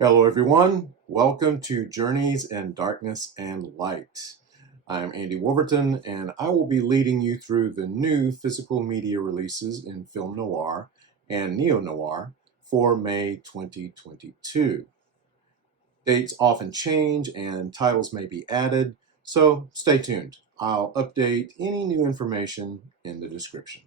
Hello, everyone. Welcome to Journeys in Darkness and Light. I'm Andy Wolverton, and I will be leading you through the new physical media releases in film noir and neo-noir for May 2022. Dates often change and titles may be added, so stay tuned. I'll update any new information in the description.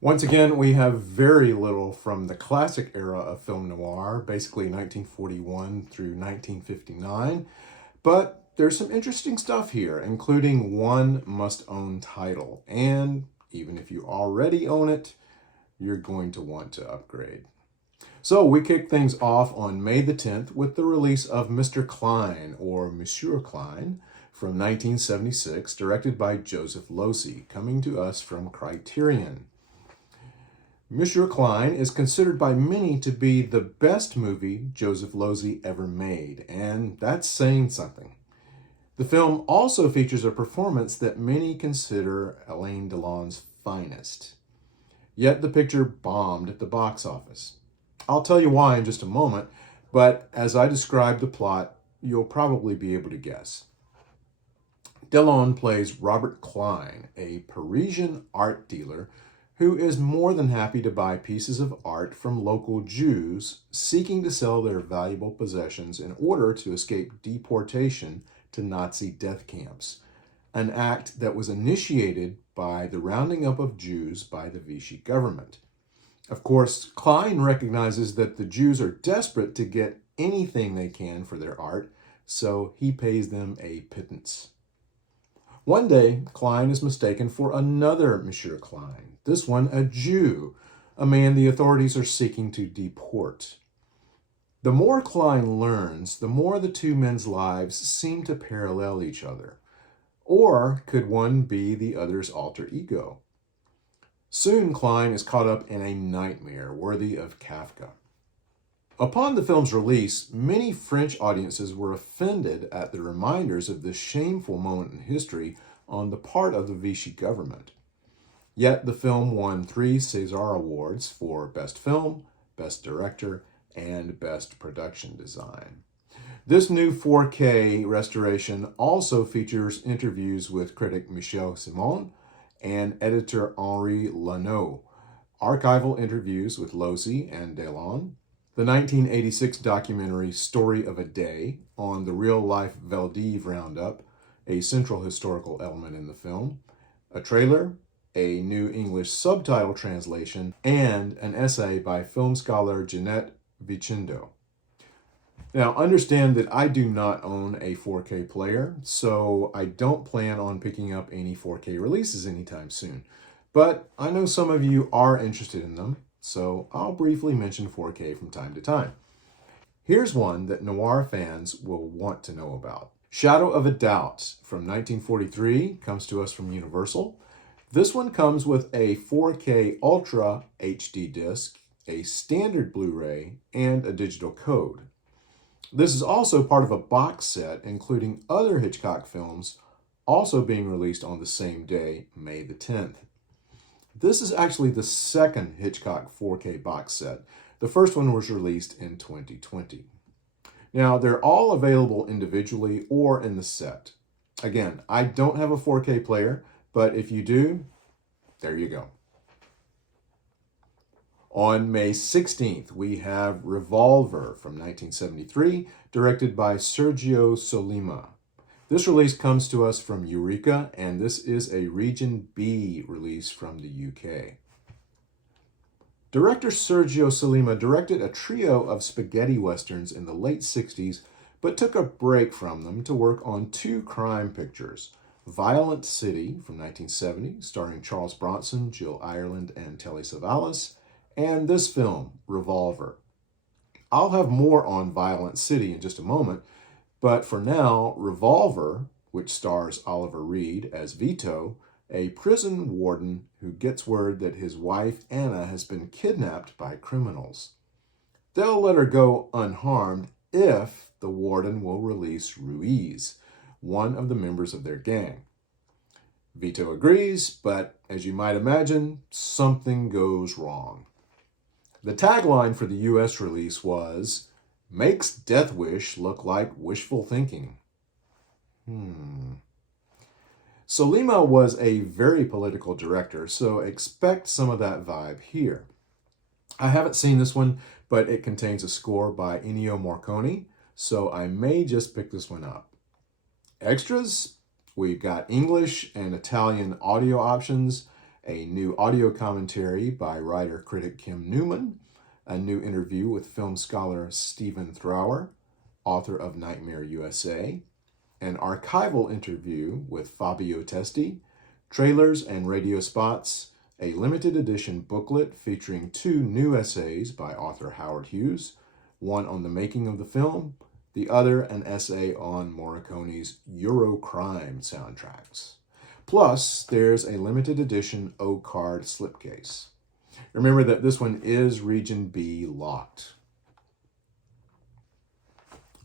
Once again, we have very little from the classic era of film noir, basically 1941 through 1959, but there's some interesting stuff here, including one must-own title, and even if you already own it, you're going to want to upgrade. So we kick things off on May the 10th with the release of Mr. Klein, or Monsieur Klein, from 1976, directed by Joseph Losey, coming to us from Criterion. Monsieur Klein is considered by many to be the best movie Joseph Losey ever made, and that's saying something. The film also features a performance that many consider Alain Delon's finest. Yet the picture bombed at the box office. I'll tell you why in just a moment, but as I describe the plot, you'll probably be able to guess. Delon plays Robert Klein, a Parisian art dealer who is more than happy to buy pieces of art from local Jews seeking to sell their valuable possessions in order to escape deportation to Nazi death camps, an act that was initiated by the rounding up of Jews by the Vichy government. Of course, Klein recognizes that the Jews are desperate to get anything they can for their art, so he pays them a pittance. One day, Klein is mistaken for another Monsieur Klein, this one a Jew, a man the authorities are seeking to deport. The more Klein learns, the more the two men's lives seem to parallel each other. Or could one be the other's alter ego? Soon, Klein is caught up in a nightmare worthy of Kafka. Upon the film's release, many French audiences were offended at the reminders of this shameful moment in history on the part of the Vichy government. Yet the film won 3 César Awards for Best Film, Best Director, and Best Production Design. This new 4K restoration also features interviews with critic Michel Simon and editor Henri Lanoux, archival interviews with Losey and Delon, the 1986 documentary Story of a Day on the real-life Veldiv roundup, a central historical element in the film, a trailer, a new English subtitle translation, and an essay by film scholar Jeanette Vicindo. Now, understand that I do not own a 4K player, so I don't plan on picking up any 4K releases anytime soon. But I know some of you are interested in them, so I'll briefly mention 4K from time to time. Here's one that noir fans will want to know about. Shadow of a Doubt from 1943 comes to us from Universal. This one comes with a 4K Ultra HD disc, a standard Blu-ray, and a digital code. This is also part of a box set including other Hitchcock films also being released on the same day, May the 10th. This is actually the second Hitchcock 4K box set. The first one was released in 2020. Now, they're all available individually or in the set. Again, I don't have a 4K player, but if you do, there you go. On May 16th, we have Revolver from 1973, directed by Sergio Solima. This release comes to us from Eureka, and this is a Region B release from the UK. Director Sergio Solima directed a trio of spaghetti westerns in the late 60s, but took a break from them to work on 2 crime pictures. Violent City from 1970, starring Charles Bronson, Jill Ireland, and Telly Savalas, and this film, Revolver. I'll have more on Violent City in just a moment, but for now, Revolver, which stars Oliver Reed as Vito, a prison warden who gets word that his wife Anna has been kidnapped by criminals. They'll let her go unharmed if the warden will release Ruiz, one of the members of their gang. Vito agrees, but as you might imagine, something goes wrong. The tagline for the US release was, "Makes Death Wish look like wishful thinking." Sollima was a very political director, so expect some of that vibe here. I haven't seen this one, but it contains a score by Ennio Morricone, so I may just pick this one up. Extras, we've got English and Italian audio options, a new audio commentary by writer-critic Kim Newman, a new interview with film scholar Stephen Thrower, author of Nightmare USA, an archival interview with Fabio Testi, trailers and radio spots, a limited edition booklet featuring 2 new essays by author Howard Hughes, one on the making of the film, the other an essay on Morricone's Eurocrime soundtracks. Plus, there's a limited edition O-card slipcase. Remember that this one is Region B locked.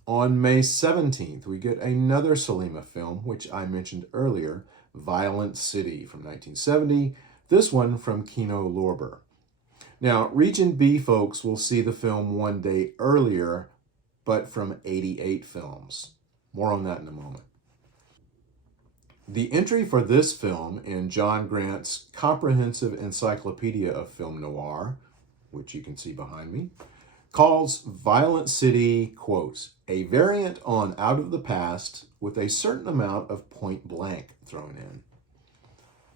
On May 17th, we get another Sollima film, which I mentioned earlier, Violent City from 1970, this one from Kino Lorber. Now, Region B folks will see the film one day earlier, but from 88 films. More on that in a moment. The entry for this film in John Grant's Comprehensive Encyclopedia of Film Noir, which you can see behind me, calls Violent City, quote, a variant on Out of the Past with a certain amount of point blank thrown in.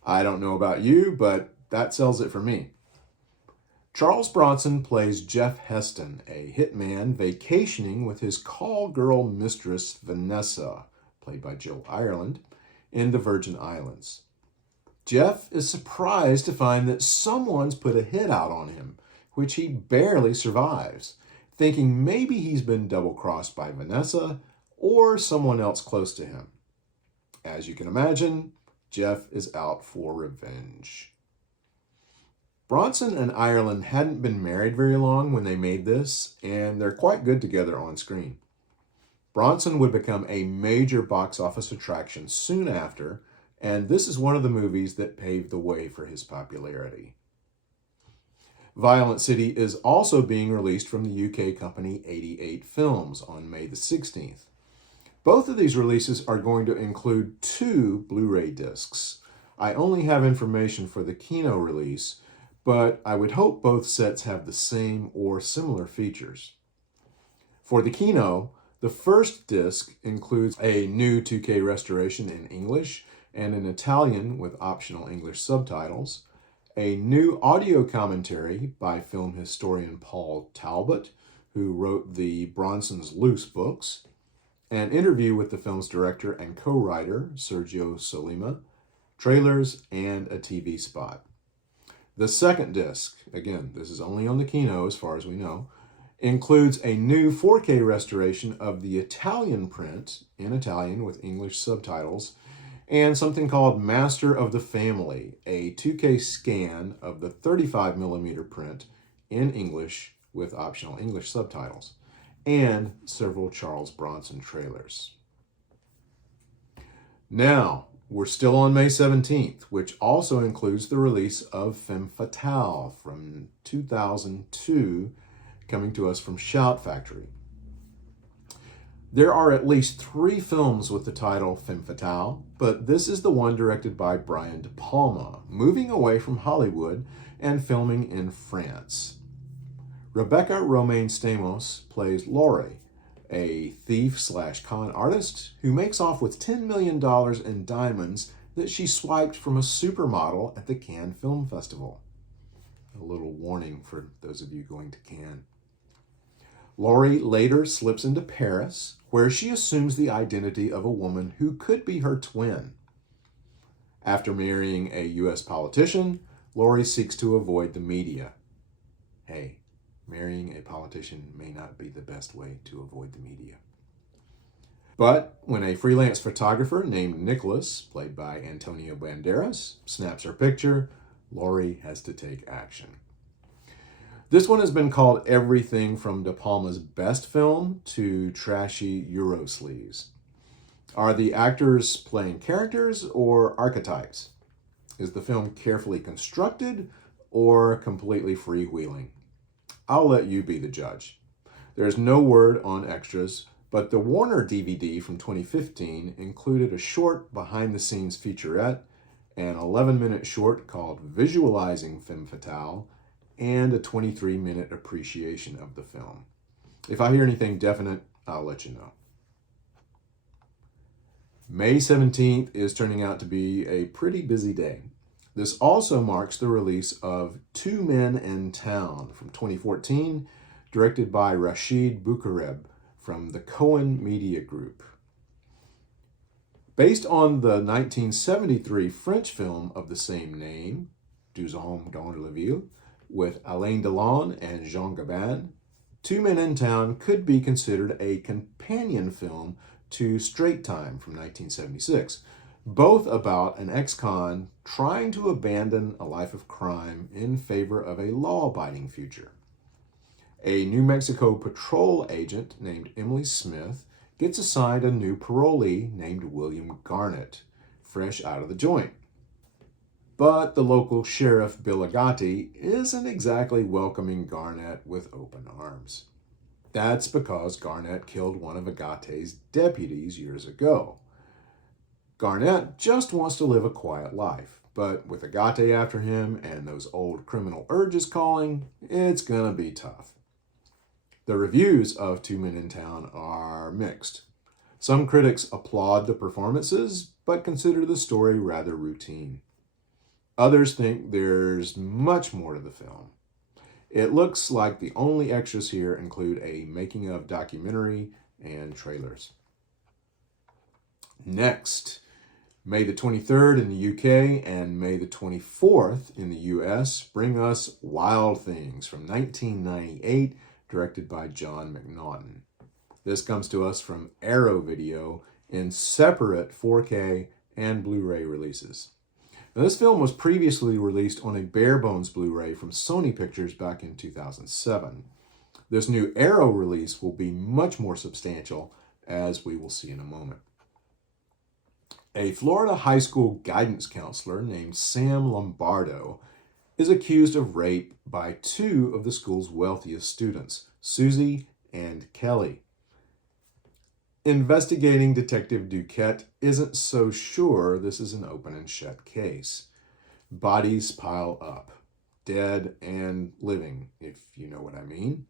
I don't know about you, but that sells it for me. Charles Bronson plays Jeff Heston, a hitman vacationing with his call girl mistress Vanessa, played by Jill Ireland, in the Virgin Islands. Jeff is surprised to find that someone's put a hit out on him, which he barely survives, thinking maybe he's been double-crossed by Vanessa or someone else close to him. As you can imagine, Jeff is out for revenge. Bronson and Ireland hadn't been married very long when they made this, and they're quite good together on screen. Bronson would become a major box office attraction soon after, and this is one of the movies that paved the way for his popularity. Violent City is also being released from the UK company 88 Films on May the 16th. Both of these releases are going to include 2 Blu-ray discs. I only have information for the Kino release, but I would hope both sets have the same or similar features. For the Kino, the first disc includes a new 2K restoration in English and in Italian with optional English subtitles, a new audio commentary by film historian Paul Talbot, who wrote the Bronson's Loose books, an interview with the film's director and co-writer Sergio Sollima, trailers, and a TV spot. The second disc, again, this is only on the Kino as far as we know, includes a new 4K restoration of the Italian print in Italian with English subtitles, and something called Master of the Family, a 2K scan of the 35mm print in English with optional English subtitles, and several Charles Bronson trailers. Now, we're still on May 17th, which also includes the release of Femme Fatale from 2002, coming to us from Shout Factory. There are at least 3 films with the title Femme Fatale, but this is the one directed by Brian De Palma, moving away from Hollywood and filming in France. Rebecca Romaine Stamos plays Laurie, a thief/con artist who makes off with $10 million in diamonds that she swiped from a supermodel at the Cannes Film Festival. A little warning for those of you going to Cannes. Laurie later slips into Paris, where she assumes the identity of a woman who could be her twin. After marrying a U.S. politician, Laurie seeks to avoid the media. Hey, marrying a politician may not be the best way to avoid the media. But when a freelance photographer named Nicholas, played by Antonio Banderas, snaps her picture, Laurie has to take action. This one has been called everything from De Palma's best film to trashy Eurosleaze. Are the actors playing characters or archetypes? Is the film carefully constructed or completely freewheeling? I'll let you be the judge. There's no word on extras, but the Warner DVD from 2015 included a short behind-the-scenes featurette, an 11-minute short called Visualizing Femme Fatale, and a 23-minute appreciation of the film. If I hear anything definite, I'll let you know. May 17th is turning out to be a pretty busy day. This also marks the release of Two Men in Town from 2014, directed by Rashid Boukareb from the Cohen Media Group. Based on the 1973 French film of the same name, Deux Hommes dans la Ville, with Alain Delon and Jean Gabin, Two Men in Town could be considered a companion film to Straight Time from 1976, both about an ex-con trying to abandon a life of crime in favor of a law-abiding future. A New Mexico patrol agent named Emily Smith gets assigned a new parolee named William Garnett, fresh out of the joint. But the local sheriff, Bill Agati, isn't exactly welcoming Garnett with open arms. That's because Garnett killed one of Agate's deputies years ago. Garnett just wants to live a quiet life, but with Agate after him and those old criminal urges calling, it's gonna be tough. The reviews of Two Men in Town are mixed. Some critics applaud the performances, but consider the story rather routine. Others think there's much more to the film. It looks like the only extras here include a making-of documentary and trailers. Next, May the 23rd in the UK and May the 24th in the US bring us Wild Things from 1998, directed by John McNaughton. This comes to us from Arrow Video in separate 4K and Blu-ray releases. Now, this film was previously released on a bare bones Blu-ray from Sony Pictures back in 2007. This new Arrow release will be much more substantial, as we will see in a moment. A Florida high school guidance counselor named Sam Lombardo is accused of rape by two of the school's wealthiest students, Susie and Kelly. Investigating Detective Duquette isn't so sure this is an open and shut case. Bodies pile up, dead and living, if you know what I mean.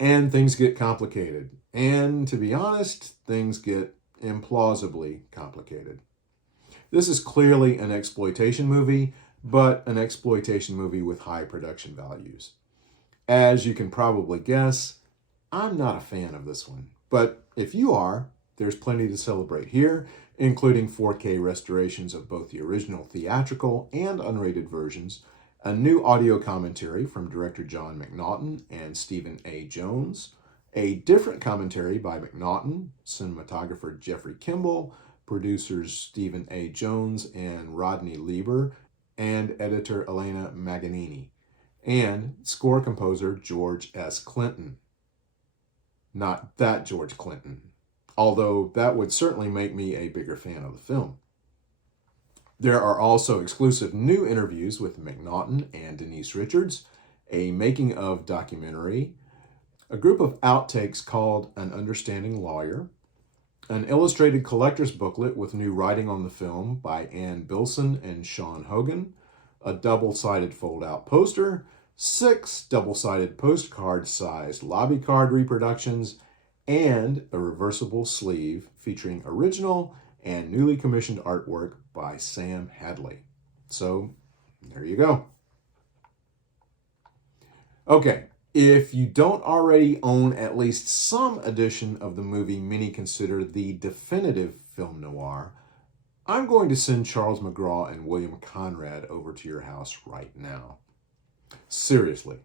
And things get complicated. And to be honest, things get implausibly complicated. This is clearly an exploitation movie, but an exploitation movie with high production values. As you can probably guess, I'm not a fan of this one. But if you are, there's plenty to celebrate here, including 4K restorations of both the original theatrical and unrated versions, a new audio commentary from director John McNaughton and Stephen A. Jones, a different commentary by McNaughton, cinematographer Jeffrey Kimball, producers Stephen A. Jones and Rodney Lieber, and editor Elena Maganini, and score composer George S. Clinton. Not that George Clinton, although that would certainly make me a bigger fan of the film. There are also exclusive new interviews with McNaughton and Denise Richards, a making-of documentary, a group of outtakes called An Understanding Lawyer, an illustrated collector's booklet with new writing on the film by Ann Bilson and Sean Hogan, a double-sided fold-out poster, 6 double-sided postcard-sized lobby card reproductions, and a reversible sleeve featuring original and newly commissioned artwork by Sam Hadley. So, there you go. Okay, if you don't already own at least some edition of the movie many consider the definitive film noir, I'm going to send Charles McGraw and William Conrad over to your house right now. Seriously,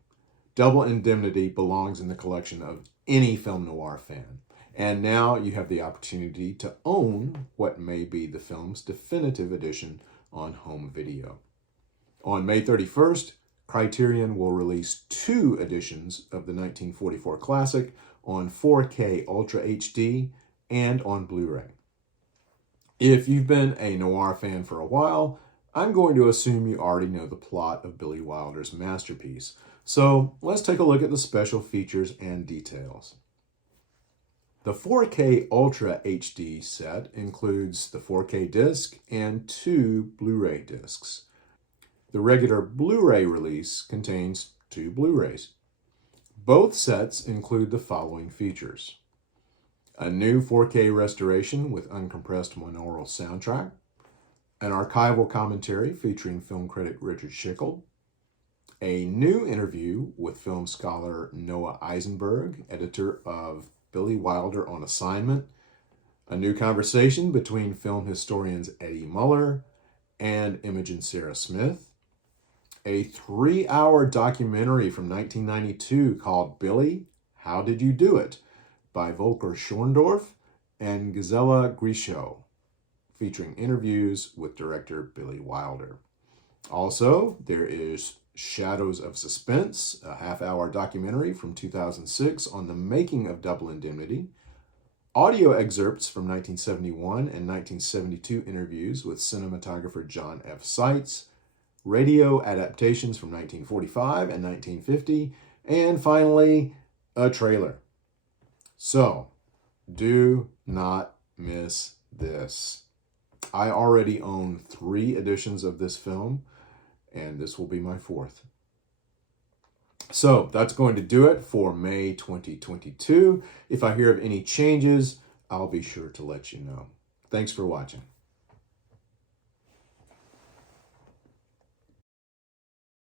Double Indemnity belongs in the collection of any film noir fan, and now you have the opportunity to own what may be the film's definitive edition on home video. On May 31st, Criterion will release 2 editions of the 1944 classic on 4K Ultra HD and on Blu-ray. If you've been a noir fan for a while, I'm going to assume you already know the plot of Billy Wilder's masterpiece, So let's take a look at the special features and details. The 4K Ultra HD set includes the 4K disc and 2 Blu-ray discs. The regular Blu-ray release contains 2 Blu-rays. Both sets include the following features: a new 4K restoration with uncompressed monaural soundtrack, an archival commentary featuring film critic Richard Schickel, a new interview with film scholar Noah Eisenberg, editor of Billy Wilder on Assignment, a new conversation between film historians Eddie Muller and Imogen Sarah Smith, a 3-hour documentary from 1992 called Billy, How Did You Do It? By Volker Schorndorf and Gisela Grisho, featuring interviews with director Billy Wilder. Also, there is Shadows of Suspense, a half-hour documentary from 2006 on the making of Double Indemnity, audio excerpts from 1971 and 1972 interviews with cinematographer John F. Seitz, radio adaptations from 1945 and 1950, and finally, a trailer. So, do not miss this. I already own 3 editions of this film, and this will be my 4th. So, that's going to do it for May 2022. If I hear of any changes, I'll be sure to let you know. Thanks for watching.